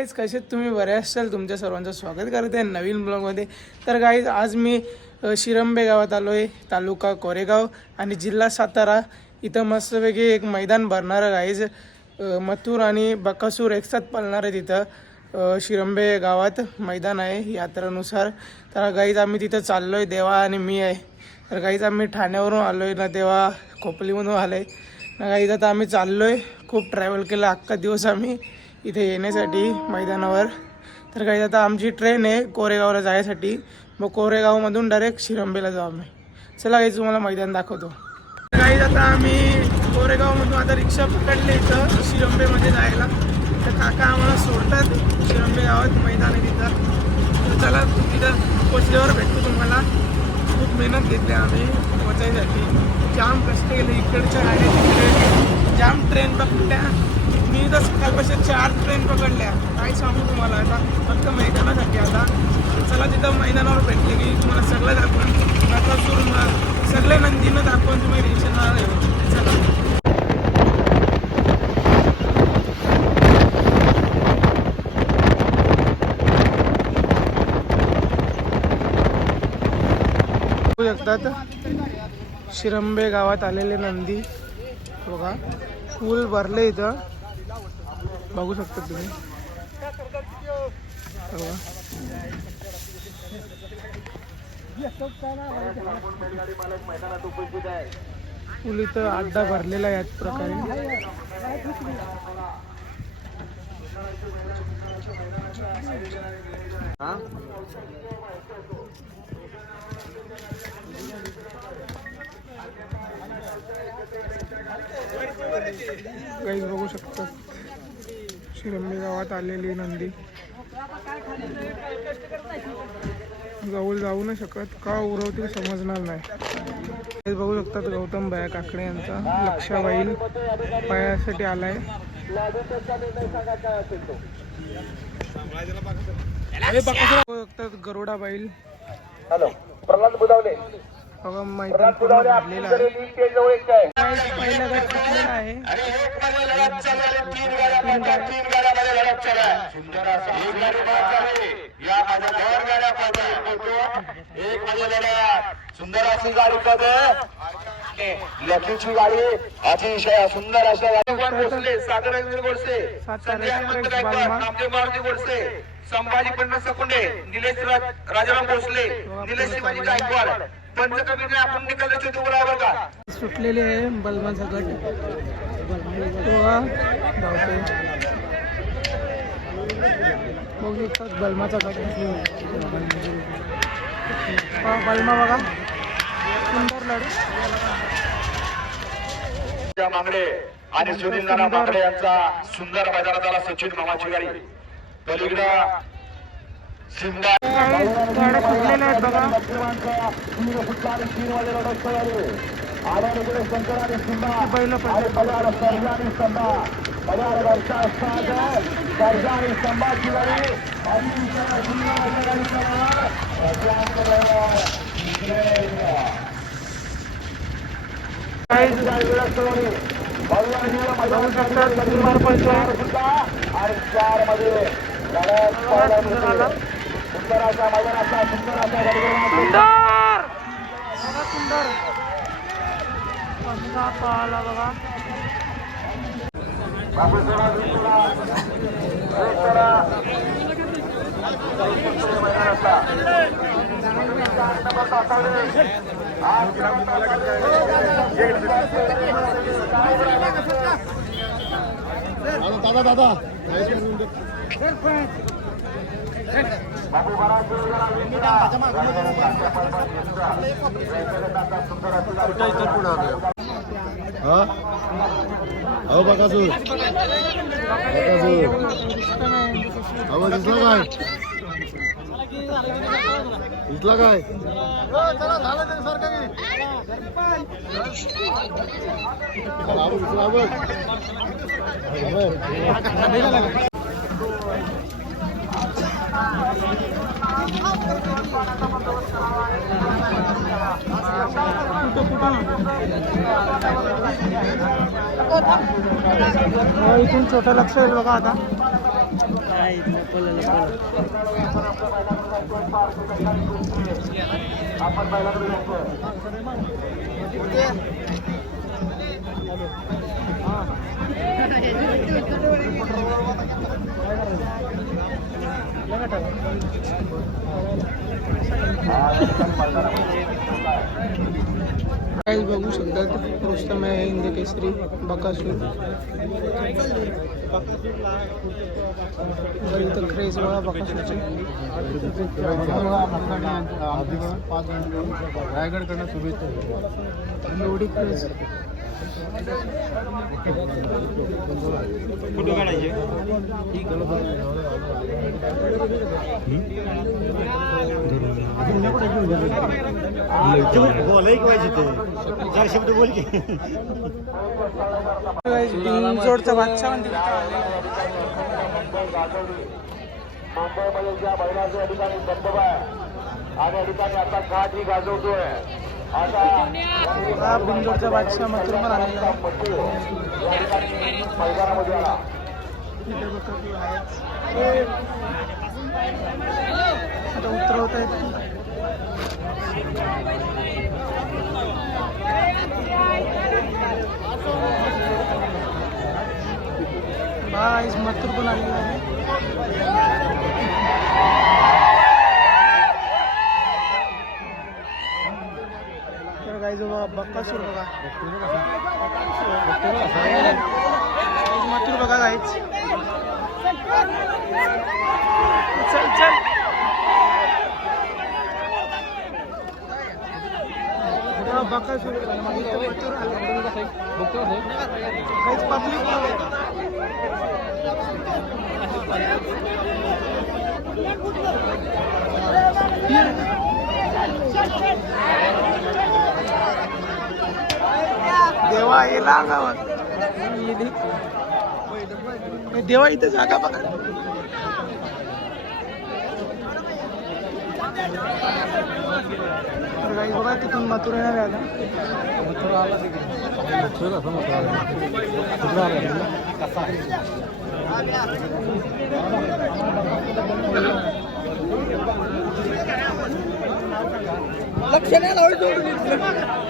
Guys कसे तुम्ही बरे असाल? तुमच्या सर्वांचं स्वागत करते आहे नवीन ब्लॉगमध्ये. तर गाईज आज मी शिरंबे गावात आलो आहे तालुका कोरेगाव आणि जिल्हा सातारा. इथं मस्तपैकी एक मैदान भरणार गाईज मथुर आणि बकासूर एकसाथ पळणार आहे तिथं. शिरंबे गावात मैदान आहे यात्रेनुसार. तर गाईज आम्ही तिथं चाललो आहे देवा आणि मी आहे. तर गाईज आम्ही ठाण्यावरून आलो आहे ना तेव्हा खोपलीमधून आलो आहे ना गाईज आता आम्ही चाललो आहे खूप ट्रॅव्हल केलं अख्खा दिवस आम्ही. इथे येण्यासाठी मैदानावर. तर काही आता आमची ट्रेन आहे कोरेगावला जायसाठी. मग कोरेगावमधून डायरेक्ट शिरंबेला जाऊ आम्ही. चला काही तुम्हाला मैदान दाखवतो. काही आता आम्ही कोरेगावमधून आता रिक्षा पकडली इथं शिरंबेमध्ये जायला. तर काका आम्हाला सोडतात शिरंबे गावात मैदान आहे तिथं. तर चला तिथं पोचल्यावर भेटतो तुम्हाला. खूप मेहनत घेतली आम्ही पोचायसाठी. जाम कष्ट केले इकडच्या गाड्या तिकडे. जाम ट्रेन पकडल्या. मी तर सकाळपासून चार ट्रेन पकडल्या. काय सांगू तुम्हाला आता फक्त मैदानासाठी आता. चला तिथं मैदानावर भेटले की तुम्हाला सगळं दाखवून. आता सुरू सगळे नंदीनं दाखवून तुम्ही टेन्शन चला. शकतात शिरंबे गावात आलेले नंदी. बघा पूल भरले इथं. बघू शकता तुम्ही बघा. फुल इथं अड्डा भरलेला आहे याच प्रकारे काही बघू शकतात शिरंबी गावात आलेली नंदी. जाऊ जाऊ नाही शकत. का उरवतील समजणार नाही. बघू शकतात गौतम बाया काकडे यांचा. लक्षाबाईल पायासाठी आलाय. बघू शकतात गरुडा बैल हॅलो प्रल्हाद बुधावले. बघा मैदान पूर्ण भरलेलं आहे. पहिला गट सुटलेला आहे तीन गाड्या. एक सुंदर अशी गाडी कधी लकीची गाडी अतिशय सुंदर अशा गाडी गोडसे सागर गोडसे. नामदेव मारुती गोडसे संभाजी पन्नास सकुंडे निलेश राज- राजाराम भोसले. निलेश शिवाजी गायकवाड सुटलेले आहे बलमाचा गट. तो बघा धावतोय. बघू शकतात बलमाचा गट बलमा बघा. सुंदर लढ मांगडे आणि सुनील नाना मांगडे यांचा सुंदर मैदानात आला सचिन मामाची गाडी. पलीकडं सिंबा काही आहेत बघा बैल पडले आणि चारमध्ये बघा, सुंदर असा मैदानाचा सुंदर असा सुंदर बघा सुंदर कसा बघा दादा दादा अहो बघा सूर बघा सूर अहो दिसला काय? दिसला काय? चला, आबा, दिसला, आबा. इथून छोटं लक्ष येईल बघा आता. आपण काही बघू शकतात रुस्तम आहे हिंद केसरी बकासूर तर क्रेज बघा बकासूरची रायगडकडनं शुभेच्छा एवढी क्रेज फोटो चार शब्द बोल की जोडचा बादशाह मुंबईमध्ये ज्या बैलाच्या अधिकारी धबधबा आहे आणि अधिकारी आता घाट ही गाजवतोय. हा बिंदोडचा बादशाह मात्र पण आलेला आहे. मथुर या आता उतरवत आहेत बाईस मथुर पण आलेला आहे तर काही जो बक्कासूर बघा मथुर बघा काहीच चल चल हा, बकासूर इथं मथुर आलं. काहीच पब्लिक येली. ए, देवा इथं जागा बघा. काही बघा तिथून मथुरा येणार आहे आता. बघू शकता मथुर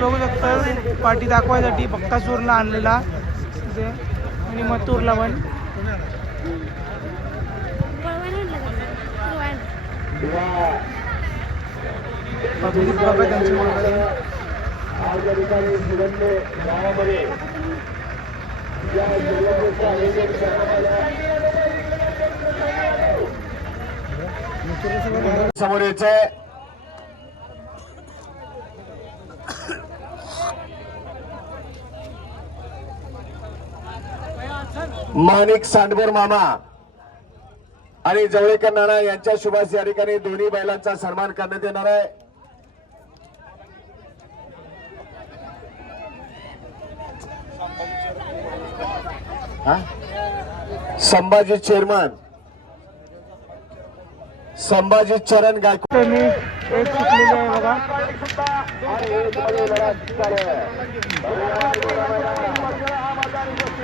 बघू शकता पाठी दाखवायसाठी भक्तासूरला आणलेला. आणि मथुरला पण. समोर बघा त्यांची मुलं. आज या ठिकाणी सुगंधे गावामध्ये या सुगंधेचं आयोजन करण्यात आलं समोर यायचंय माणिक सांडभर मामा आणि जवळेकर नाना यांच्या शुभास या ठिकाणी दोन्ही बैलांचा सन्मान करण्यात येणार आहे. हा? संभाजी चेअरमन. संभाजी चरण गायकवाड. त्यांनी एक आहे बघा.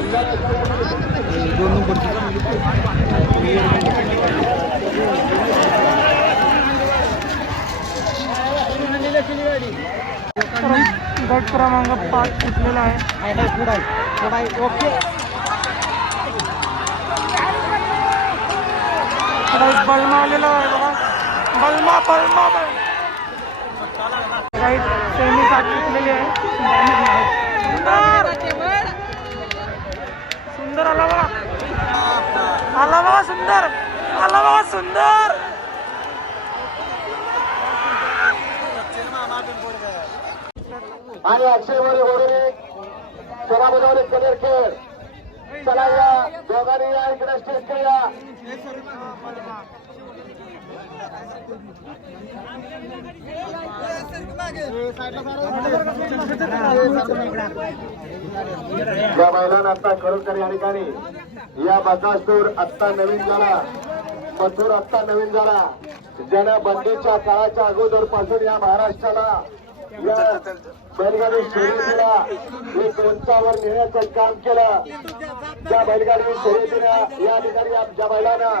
दोन गट क्रमांक पाच सुटलेला आहे. थोडा एक बलमा आलेला आहे बघा. बलमा बलमा काही सेमी सात सुटलेली आहे. सुंदर सुंदर आला बघा. आला बघा सुंदर आला बघा सुंदर. आणि अक्षय मोरे गोरे चला कलर खेळ. चला या दोघांनी या इकडे स्टेजकडे या या महिलांना आता खरोखर या ठिकाणी या बकासूर आत्ता नवीन झाला. मथूर आत्ता नवीन झाला. ज्यानं बंदीच्या काळाच्या अगोदरपासून या महाराष्ट्राला या बैलगाडी शर्यतीला एक उंचावर नेण्याचं काम केलं? त्या बैलगाडी शर्यतीला या ठिकाणी आमच्या महिलांना